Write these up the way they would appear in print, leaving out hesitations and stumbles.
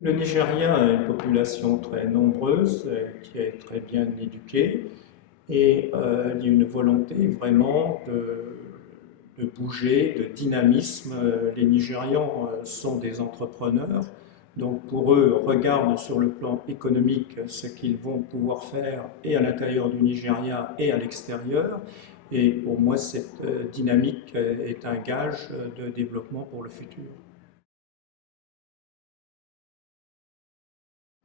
Le Nigeria a une population très nombreuse, qui est très bien éduquée, et il y a une volonté vraiment de bouger, de dynamisme. Les Nigérians sont des entrepreneurs, donc pour eux, regardent sur le plan économique ce qu'ils vont pouvoir faire et à l'intérieur du Nigeria et à l'extérieur. Et pour moi, cette dynamique est un gage de développement pour le futur.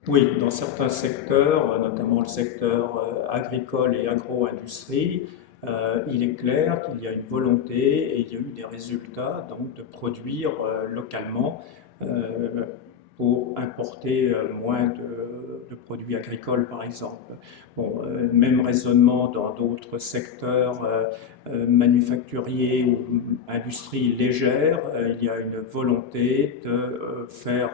Oui, dans certains secteurs, notamment le secteur agricole et agro-industrie, il est clair qu'il y a une volonté et il y a eu des résultats donc, de produire localement euh, pour importer moins de produits agricoles, par exemple. Bon, même raisonnement dans d'autres secteurs manufacturiers ou industrie légère, il y a une volonté de faire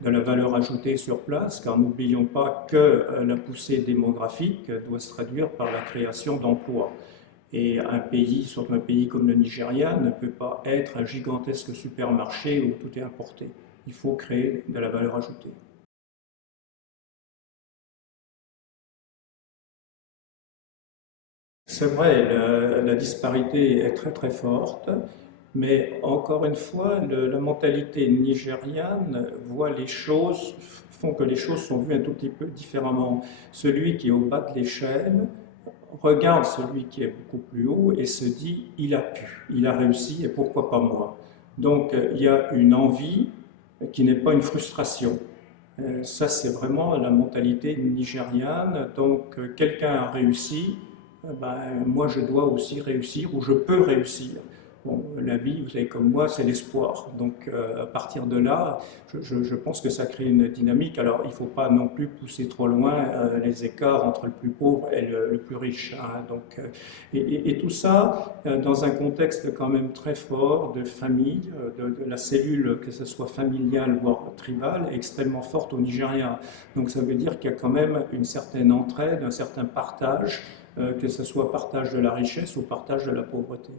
de la valeur ajoutée sur place, car n'oublions pas que la poussée démographique doit se traduire par la création d'emplois. Et un pays, surtout un pays comme le Nigeria, ne peut pas être un gigantesque supermarché où tout est importé. Il faut créer de la valeur ajoutée. C'est vrai, la disparité est très très forte, mais encore une fois, la mentalité nigériane voit les choses, font que les choses sont vues un tout petit peu différemment. Celui qui est au bas de l'échelle regarde celui qui est beaucoup plus haut et se dit il a pu, il a réussi et pourquoi pas moi. Donc il y a une envie qui n'est pas une frustration. Ça, c'est vraiment la mentalité nigériane. Donc, quelqu'un a réussi, ben, moi je dois aussi réussir ou je peux réussir. Bon, la vie, vous savez comme moi, c'est l'espoir. Donc à partir de là, je pense que ça crée une dynamique. Alors il ne faut pas non plus pousser trop loin les écarts entre le plus pauvre et le plus riche, hein. Donc, et tout ça dans un contexte quand même très fort de famille, de la cellule, que ce soit familiale voire tribale, est extrêmement forte au Nigeria. Donc ça veut dire qu'il y a quand même une certaine entraide, un certain partage, que ce soit partage de la richesse ou partage de la pauvreté.